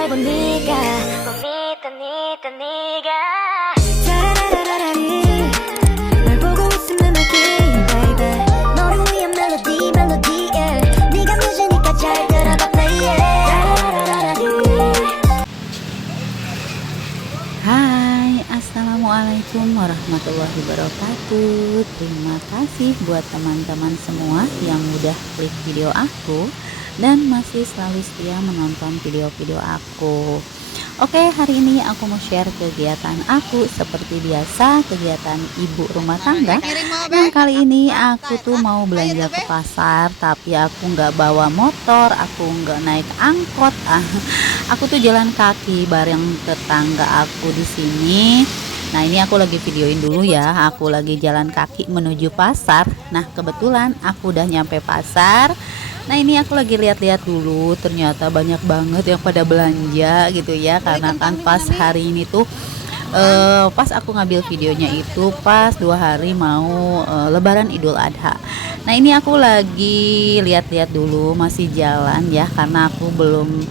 알고 네가 꼭 믿던 네가 따라라라라리 널 보고 있으면 말게 baby 너를 위한 멜로디 yeah. 네가 뮤즈니까 잘 들어봐 play yeah. 따라라라라리 Hai, assalamualaikum warahmatullahi wabarakatuh. Terima kasih buat teman-teman semua yang udah klik video aku dan masih selalu setia menonton video-video aku. Oke, hari ini aku mau share kegiatan aku seperti biasa, kegiatan ibu rumah tangga. Yang kali ini aku tuh mau belanja ke pasar, tapi aku nggak bawa motor, aku nggak naik angkot. Aku tuh jalan kaki bareng tetangga aku di sini. Nah, ini aku lagi videoin dulu ya. Aku lagi jalan kaki menuju pasar. Nah, kebetulan aku udah nyampe pasar. Nah, ini aku lagi lihat-lihat dulu, ternyata banyak banget yang pada belanja gitu ya, karena kan pas hari ini tuh pas aku ngambil videonya itu pas 2 hari mau Lebaran Idul Adha. Nah, ini aku lagi lihat-lihat dulu, masih jalan ya, karena aku belum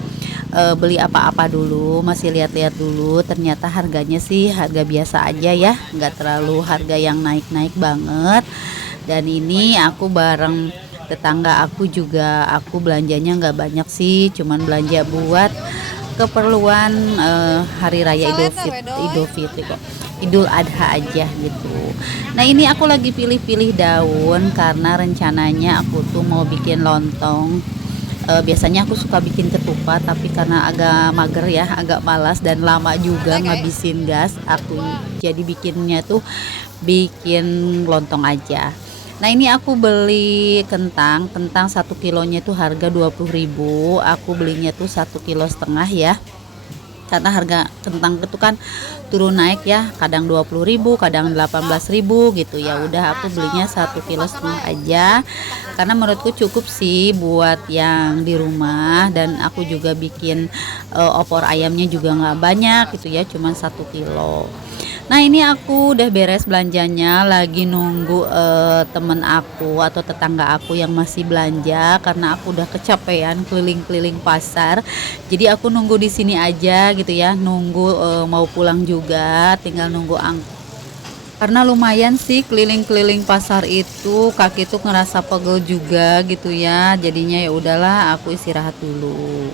beli apa-apa dulu, masih lihat-lihat dulu. Ternyata harganya sih harga biasa aja ya, nggak terlalu harga yang naik-naik banget. Dan ini aku bareng tetangga aku juga, aku belanjanya nggak banyak sih, cuman belanja buat keperluan hari raya Idul Adha aja gitu. Nah, ini aku lagi pilih-pilih daun karena rencananya aku tuh mau bikin lontong. Biasanya aku suka bikin ketupat, tapi karena agak mager ya, agak malas dan lama juga ngabisin gas, aku jadi bikinnya tuh bikin lontong aja. Nah, ini aku beli kentang 1 kilonya tuh harga 20.000. Aku belinya tuh 1,5 kilo ya, karena harga kentang itu kan turun naik ya, kadang 20.000, kadang 18.000 gitu ya. Udah aku belinya 1,5 kilo aja, karena menurutku cukup sih buat yang di rumah. Dan aku juga bikin opor ayamnya juga nggak banyak gitu ya, cuman 1 kilo. Nah, ini aku udah beres belanjanya, lagi nunggu temen aku atau tetangga aku yang masih belanja, karena aku udah kecapean keliling-keliling pasar. Jadi aku nunggu di sini aja gitu ya, nunggu mau pulang juga, tinggal nunggu karena lumayan sih keliling-keliling pasar itu, kaki tuh ngerasa pegel juga gitu ya. Jadinya ya udahlah, aku istirahat dulu.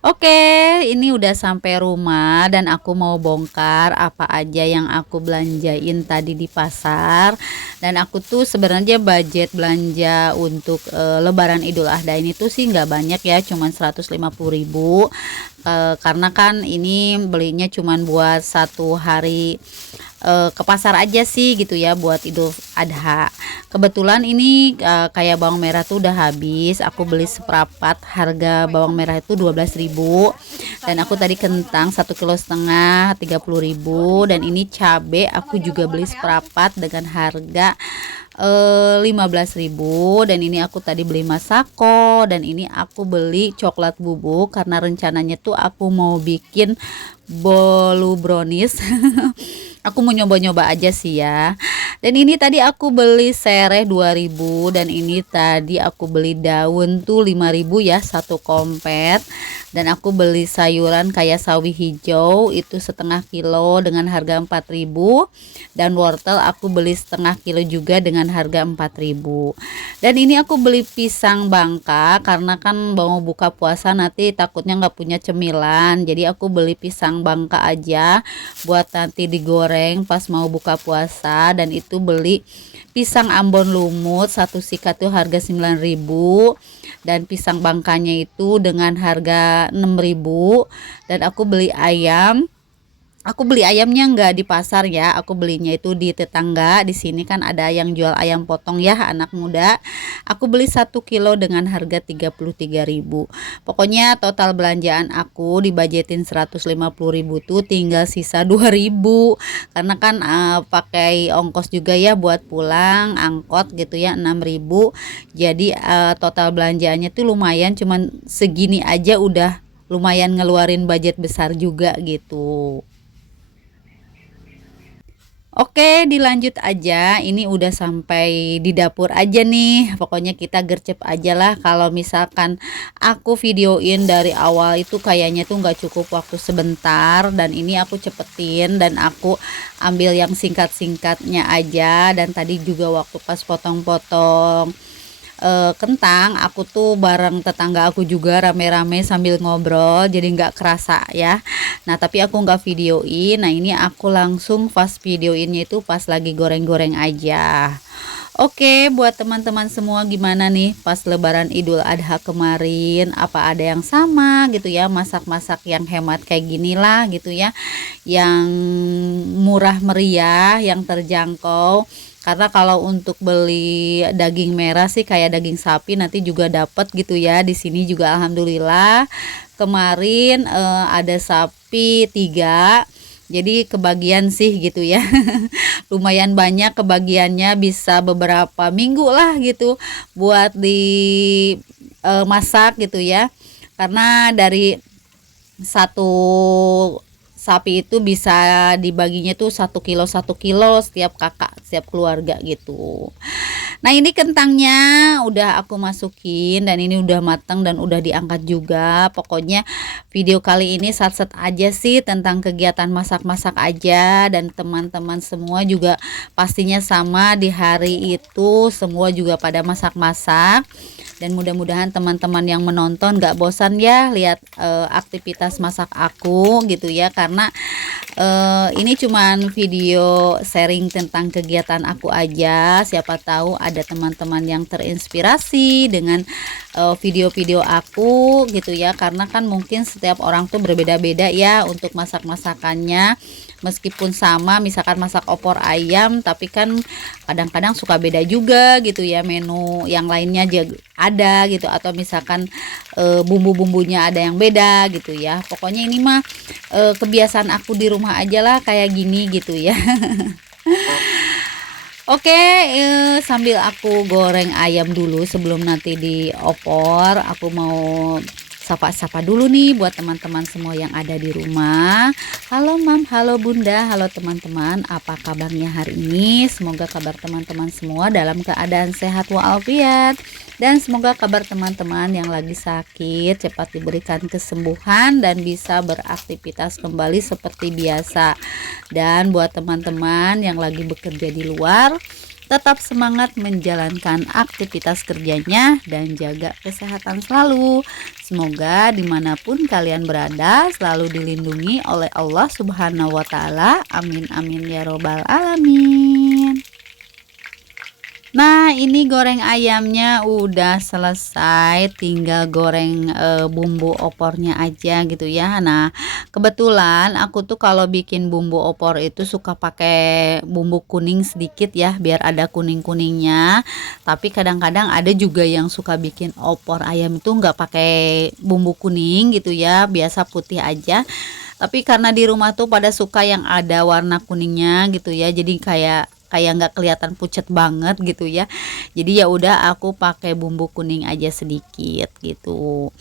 Oke, ini udah sampai rumah dan aku mau bongkar apa aja yang aku belanjain tadi di pasar. Dan aku tuh sebenarnya budget belanja untuk Lebaran Idul Adha ini tuh sih nggak banyak ya, cuman 150.000. Karena kan ini belinya cuman buat 1 hari ke pasar aja sih gitu ya, buat Idul Adha. Kebetulan ini kayak bawang merah tuh udah habis, aku beli seprapat, harga bawang merah itu 12.000. Dan aku tadi kentang 1,5 kilo 30.000. Dan ini cabe aku juga beli seprapat dengan harga 15.000. Dan ini aku tadi beli masako, dan ini aku beli coklat bubuk karena rencananya tuh aku mau bikin bolu brownies. Aku mau nyoba-nyoba aja sih ya. Dan ini tadi aku beli sereh 2.000, dan ini tadi aku beli daun tuh 5.000 ya, 1 kompet. Dan aku beli sayuran kayak sawi hijau itu 1/2 kilo dengan harga 4.000. Dan wortel aku beli 1/2 kilo juga dengan harga 4.000. Dan ini aku beli pisang bangka karena kan mau buka puasa nanti takutnya nggak punya cemilan. Jadi aku beli pisang bangka aja buat nanti digoreng pas mau buka puasa. Dan itu beli pisang Ambon lumut 1 sikat tuh harga 9.000, dan pisang bangkanya itu dengan harga 6.000. Dan aku beli ayam. Aku beli ayamnya nggak di pasar ya, aku belinya itu di tetangga. Di sini kan ada yang jual ayam potong ya, anak muda. Aku beli 1 kilo dengan harga 33.000. Pokoknya total belanjaan aku dibajetin 150.000 tuh tinggal sisa 2.000. Karena kan pakai ongkos juga ya buat pulang angkot gitu ya, 6.000. Jadi total belanjaannya tuh lumayan, cuman segini aja udah lumayan ngeluarin budget besar juga gitu. Oke, dilanjut aja. Ini udah sampai di dapur aja nih. Pokoknya kita gercep aja lah. Kalau misalkan aku videoin dari awal itu kayaknya tuh nggak cukup waktu sebentar. Dan ini aku cepetin dan aku ambil yang singkat-singkatnya aja. Dan tadi juga waktu pas potong-potong kentang, aku tuh bareng tetangga aku juga rame-rame sambil ngobrol, jadi nggak kerasa ya. Nah tapi aku nggak videoin. Nah ini aku langsung pas videoinnya itu pas lagi goreng-goreng aja. Oke, buat teman-teman semua gimana nih pas Lebaran Idul Adha kemarin? Apa ada yang sama gitu ya, masak-masak yang hemat kayak gini lah gitu ya, yang murah meriah, yang terjangkau. Karena kalau untuk beli daging merah sih kayak daging sapi nanti juga dapat gitu ya. Di sini juga alhamdulillah kemarin ada sapi 3. Jadi kebagian sih gitu ya. Lumayan banyak kebagiannya, bisa beberapa minggu lah gitu buat di masak gitu ya. Karena dari satu sapi itu bisa dibaginya tuh 1 kilo setiap kakak, setiap keluarga gitu. Nah ini kentangnya udah aku masukin dan ini udah matang dan udah diangkat juga. Pokoknya video kali ini sat-set aja sih tentang kegiatan masak-masak aja. Dan teman-teman semua juga pastinya sama, di hari itu semua juga pada masak-masak. Dan mudah-mudahan teman-teman yang menonton gak bosan ya lihat aktivitas masak aku gitu ya. Karena ini cuman video sharing tentang kegiatan aku aja. Siapa tahu ada teman-teman yang terinspirasi dengan video-video aku gitu ya. Karena kan mungkin setiap orang tuh berbeda-beda ya untuk masak-masakannya. Meskipun sama, misalkan masak opor ayam, tapi kan kadang-kadang suka beda juga gitu ya, menu yang lainnya ada gitu, atau misalkan bumbu-bumbunya ada yang beda gitu ya. Pokoknya ini mah kebiasaan aku di rumah aja lah kayak gini gitu ya. Oke, sambil aku goreng ayam dulu sebelum nanti diopor, aku mau sapa-sapa dulu nih buat teman-teman semua yang ada di rumah. Halo Mam, halo Bunda, halo teman-teman. Apa kabarnya hari ini? Semoga kabar teman-teman semua dalam keadaan sehat walafiat. Dan semoga kabar teman-teman yang lagi sakit cepat diberikan kesembuhan dan bisa beraktivitas kembali seperti biasa. Dan buat teman-teman yang lagi bekerja di luar, tetap semangat menjalankan aktivitas kerjanya dan jaga kesehatan selalu. Semoga dimanapun kalian berada selalu dilindungi oleh Allah Subhanahu wa Ta'ala. Amin amin ya robbal alamin. Nah ini goreng ayamnya udah selesai, tinggal goreng bumbu opornya aja gitu ya. Nah kebetulan aku tuh kalau bikin bumbu opor itu suka pakai bumbu kuning sedikit ya, biar ada kuning-kuningnya. Tapi kadang-kadang ada juga yang suka bikin opor ayam itu nggak pakai bumbu kuning gitu ya, biasa putih aja. Tapi karena di rumah tuh pada suka yang ada warna kuningnya gitu ya, jadi kayak nggak kelihatan pucet banget gitu ya. Jadi ya udah aku pakai bumbu kuning aja sedikit gitu.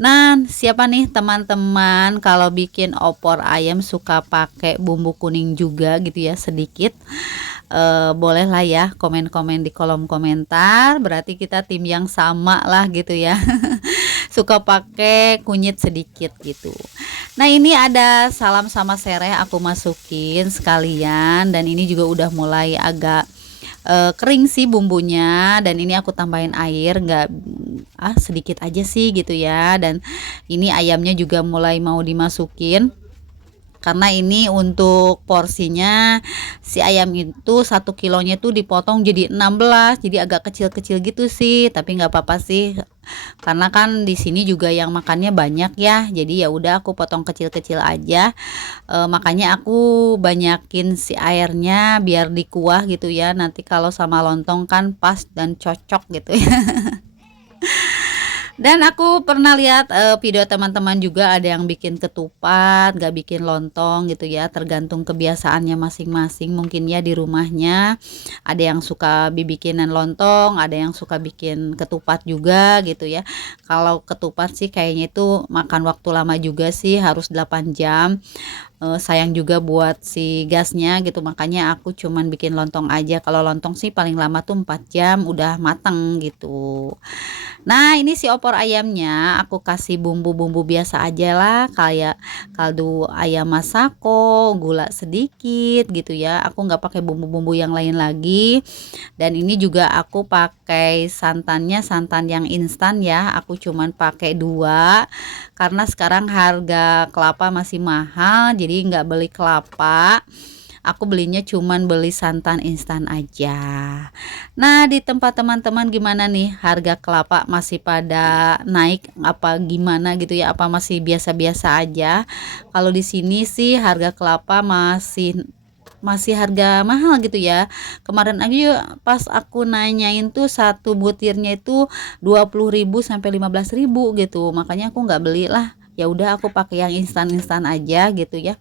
Nah siapa nih teman-teman kalau bikin opor ayam suka pakai bumbu kuning juga gitu ya sedikit? Boleh lah ya komen-komen di kolom komentar. Berarti kita tim yang sama lah gitu ya. Suka pakai kunyit sedikit gitu. Nah ini ada salam sama sereh aku masukin sekalian, dan ini juga udah mulai agak kering sih bumbunya, dan ini aku tambahin air nggak sedikit aja sih gitu ya. Dan ini ayamnya juga mulai mau dimasukin, karena ini untuk porsinya si ayam itu 1 kilonya tuh dipotong jadi 16, jadi agak kecil-kecil gitu sih, tapi nggak apa-apa sih karena kan di sini juga yang makannya banyak ya. Jadi ya udah aku potong kecil-kecil aja. Makanya aku banyakin si airnya biar dikuah gitu ya, nanti kalau sama lontong kan pas dan cocok gitu ya. Dan aku pernah lihat video teman-teman juga ada yang bikin ketupat, gak bikin lontong gitu ya, tergantung kebiasaannya masing-masing mungkin ya di rumahnya. Ada yang suka bikinan lontong, ada yang suka bikin ketupat juga gitu ya. Kalau ketupat sih kayaknya itu makan waktu lama juga sih, harus 8 jam. Sayang juga buat si gasnya gitu, makanya aku cuman bikin lontong aja. Kalau lontong sih paling lama tuh 4 jam udah mateng gitu. Nah, ini si opor ayamnya aku kasih bumbu-bumbu biasa aja lah, kayak kaldu ayam masako, gula sedikit gitu ya. Aku nggak pakai bumbu-bumbu yang lain lagi. Dan ini juga aku pakai santannya, santan yang instan ya. Aku cuman pakai 2 karena sekarang harga kelapa masih mahal, jadi nggak beli kelapa. Aku belinya cuman beli santan instan aja. Nah, di tempat teman-teman gimana nih? Harga kelapa masih pada naik apa gimana gitu ya? Apa masih biasa-biasa aja? Kalau di sini sih harga kelapa masih masih harga mahal gitu ya. Kemarin aja pas aku nanyain tuh satu butirnya itu 20.000 sampai 15.000 gitu. Makanya aku nggak beli lah. Ya udah aku pakai yang instan-instan aja gitu ya,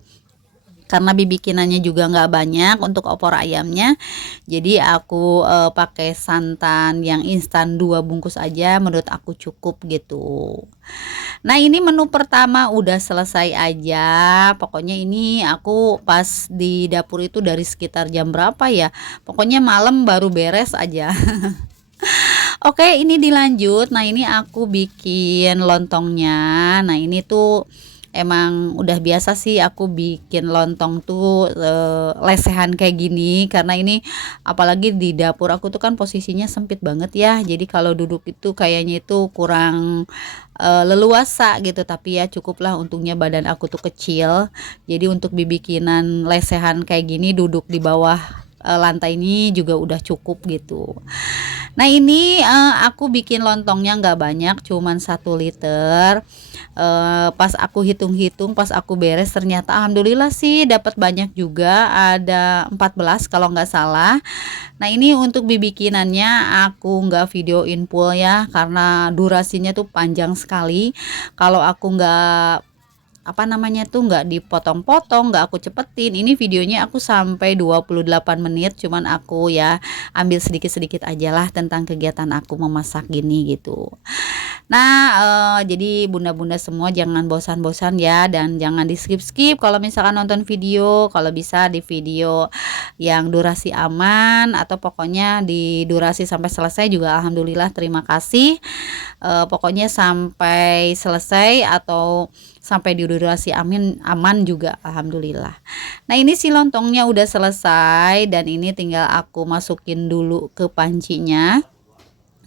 karena bibikinannya juga nggak banyak untuk opor ayamnya, jadi aku pakai santan yang instan 2 bungkus aja, menurut aku cukup gitu. Nah, ini menu pertama udah selesai aja. Pokoknya ini aku pas di dapur itu dari sekitar jam berapa ya, pokoknya malam baru beres aja. Oke, ini dilanjut. Nah, ini aku bikin lontongnya. Nah, ini tuh emang udah biasa sih aku bikin lontong tuh lesehan kayak gini, karena ini apalagi di dapur aku tuh kan posisinya sempit banget ya. Jadi kalau duduk itu kayaknya itu kurang leluasa gitu, tapi ya cukuplah, untungnya badan aku tuh kecil. Jadi untuk bibikinan lesehan kayak gini duduk di bawah lantai ini juga udah cukup gitu. Nah, ini aku bikin lontongnya nggak banyak, cuman 1 liter. Pas aku hitung-hitung, pas aku beres, ternyata alhamdulillah sih dapat banyak juga, ada 14 kalau nggak salah. Nah, ini untuk bibikinannya aku nggak videoin full ya, karena durasinya tuh panjang sekali. Kalau aku nggak apa namanya tuh nggak dipotong-potong, nggak aku cepetin, ini videonya aku sampai 28 menit, cuman aku ya ambil sedikit-sedikit aja lah tentang kegiatan aku memasak gini gitu. Nah, jadi bunda-bunda semua jangan bosan-bosan ya, dan jangan di skip-skip kalau misalkan nonton video. Kalau bisa di video yang durasi aman, atau pokoknya di durasi sampai selesai juga alhamdulillah, terima kasih. Pokoknya sampai selesai atau sampai di durasi aman juga alhamdulillah. Nah, ini si lontongnya udah selesai, dan ini tinggal aku masukin dulu ke pancinya.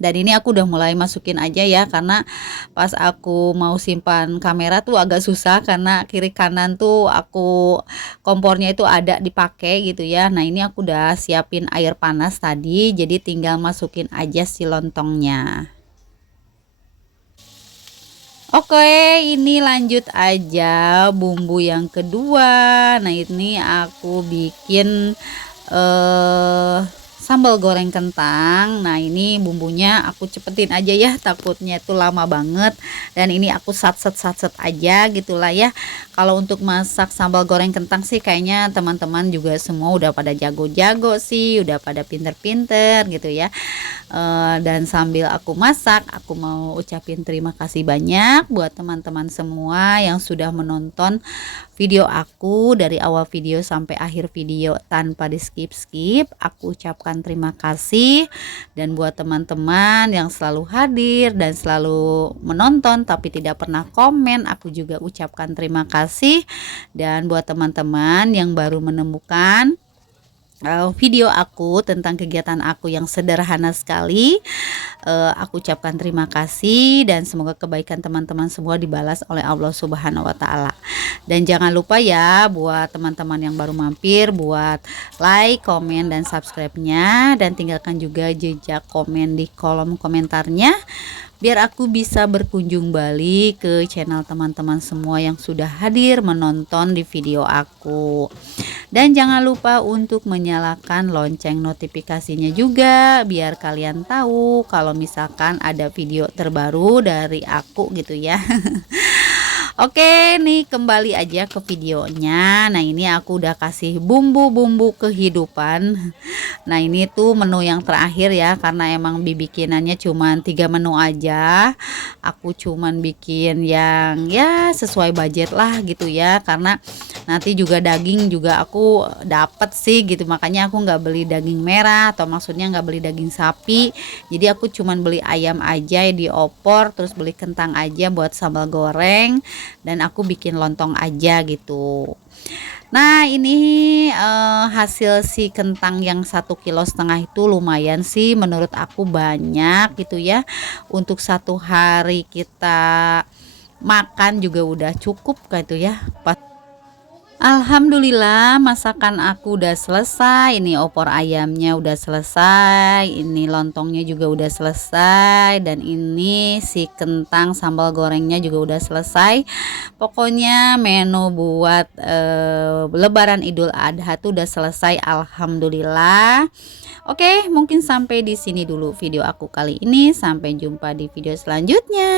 Dan ini aku udah mulai masukin aja ya, karena pas aku mau simpan kamera tuh agak susah, karena kiri kanan tuh aku kompornya itu ada dipakai gitu ya. Nah, ini aku udah siapin air panas tadi, jadi tinggal masukin aja si lontongnya. Oke, ini lanjut aja bumbu yang kedua. Nah, ini aku bikin sambal goreng kentang. Nah, ini bumbunya aku cepetin aja ya, takutnya itu lama banget. Dan ini aku satset aja gitulah ya. Kalau untuk masak sambal goreng kentang sih kayaknya teman-teman juga semua udah pada jago-jago sih, udah pada pinter-pinter gitu ya. Dan sambil aku masak, aku mau ucapin terima kasih banyak buat teman-teman semua yang sudah menonton video aku dari awal video sampai akhir video tanpa di skip-skip. Aku ucapkan terima kasih. Dan buat teman-teman yang selalu hadir dan selalu menonton tapi tidak pernah komen, aku juga ucapkan terima kasih. Dan buat teman-teman yang baru menemukan video aku tentang kegiatan aku yang sederhana sekali, aku ucapkan terima kasih, dan semoga kebaikan teman-teman semua dibalas oleh Allah Subhanahu wa Ta'ala. Dan jangan lupa ya buat teman-teman yang baru mampir, buat like, komen, dan subscribe-nya, dan tinggalkan juga jejak komen di kolom komentarnya. biar aku bisa berkunjung balik ke channel teman-teman semua yang sudah hadir menonton di video aku. Dan jangan lupa untuk menyalakan lonceng notifikasinya juga biar kalian tahu kalau misalkan ada video terbaru dari aku gitu ya. Oke nih, kembali aja ke videonya. Nah ini aku udah kasih bumbu-bumbu kehidupan. Nah ini tuh menu yang terakhir ya, karena emang bikinannya cuman 3 menu aja. Aku cuman bikin yang ya sesuai budget lah gitu ya, karena nanti juga daging juga aku dapet sih gitu, makanya aku nggak beli daging merah, atau maksudnya nggak beli daging sapi. Jadi aku cuman beli ayam aja di opor, terus beli kentang aja buat sambal goreng, dan aku bikin lontong aja gitu. Nah ini hasil si kentang yang 1,5 kg itu lumayan sih menurut aku, banyak gitu ya. Untuk 1 hari kita makan juga udah cukup kayak itu ya. Alhamdulillah masakan aku udah selesai. Ini opor ayamnya udah selesai, ini lontongnya juga udah selesai, dan ini si kentang sambal gorengnya juga udah selesai. Pokoknya menu buat Lebaran Idul Adha tuh udah selesai, alhamdulillah. Oke, mungkin sampai di sini dulu video aku kali ini. Sampai jumpa di video selanjutnya.